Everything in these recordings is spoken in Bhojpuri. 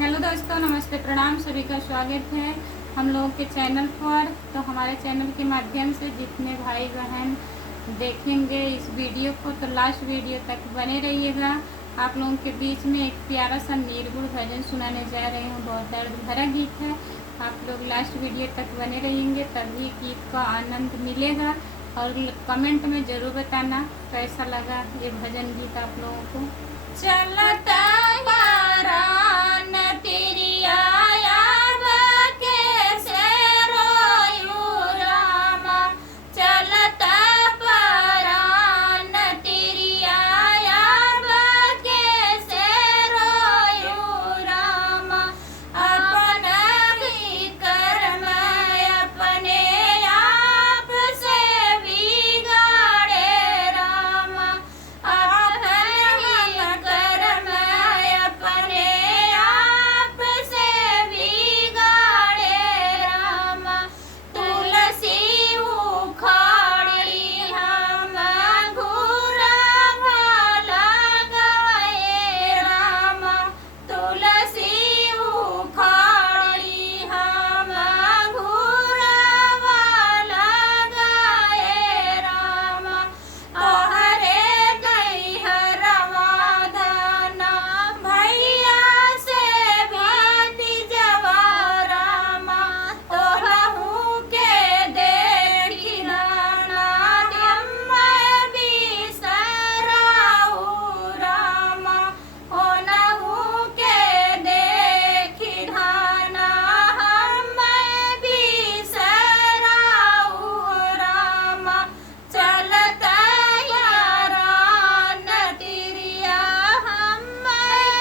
हेलो दोस्तों, नमस्ते, प्रणाम। सभी का स्वागत है हम लोगों के चैनल पर। तो हमारे चैनल के माध्यम से जितने भाई बहन देखेंगे इस वीडियो को तो लास्ट वीडियो तक बने रहिएगा। आप लोगों के बीच में एक प्यारा सा निर्गुण भजन सुनाने जा रही हूँ। बहुत दर्द भरा गीत है। आप लोग लास्ट वीडियो तक बने रहेंगे तभी गीत का आनंद मिलेगा। और कमेंट में ज़रूर बताना कैसा लगा ये भजन गीत आप लोगों को। चलता तेरी आया कैसे रोयू रामा, चलता परान तेरी आया कैसे रोयू रामा। अपना ही कर्म अपने आप से बिगाड़े रामा, अपना ही कर्म अपने आप से बिगाड़े रामा। तुलसी उखाड़ी हम घूरवा लगाए रामा, तुलसी उखाड़ी हम घूरवा लगाए रामा। तोहरे नैहरवा दाना भैया से भतीजवा रामा, तोहू के देखी नाना मैं बिसराऊ रामा। ओनहू के देखी धाना मैं बिसराऊ रामा। चलता यारान तिरिया हम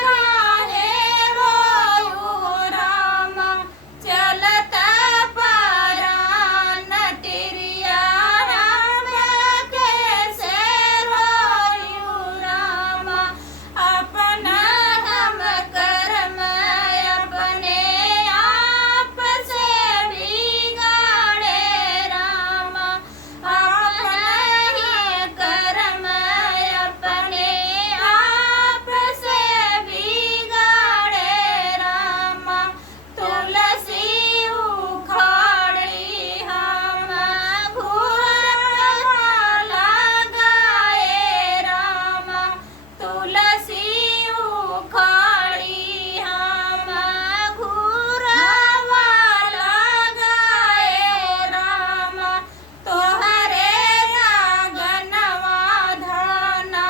काहे रोयू रामा, चलता परान तिरिया हम कैसे रोयू रामा। अपना हम कर्म अपने आप से बिगाड़े रामा, अपना ही कर्म अपने आप से बिगाड़े रामा। तुलसी उखाड़ी हम घूरवा लगाए रामा, तुलसी उखाड़ी हम घूरवा लगाए रामा। तोहरे नागनवा धना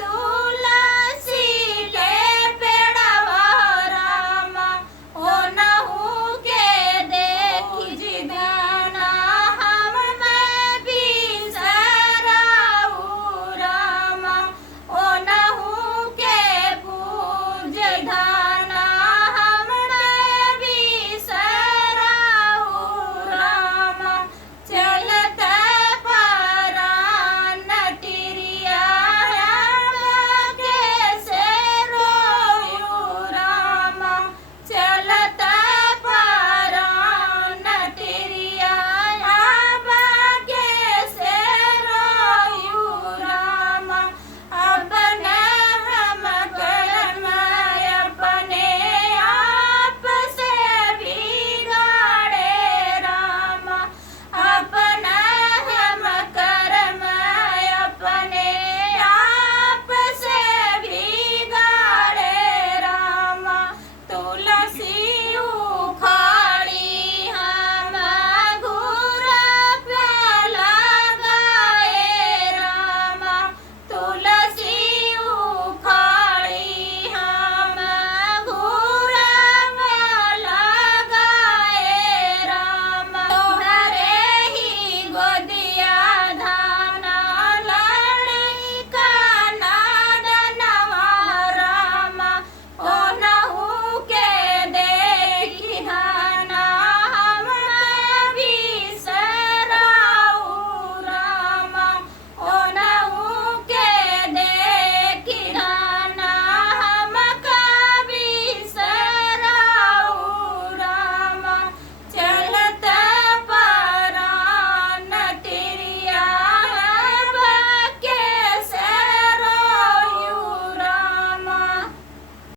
तुलसी के पेड़वा रामा, ओनहू के देखी जिधाना हम बिसराऊ रामा। ओनहू के पूज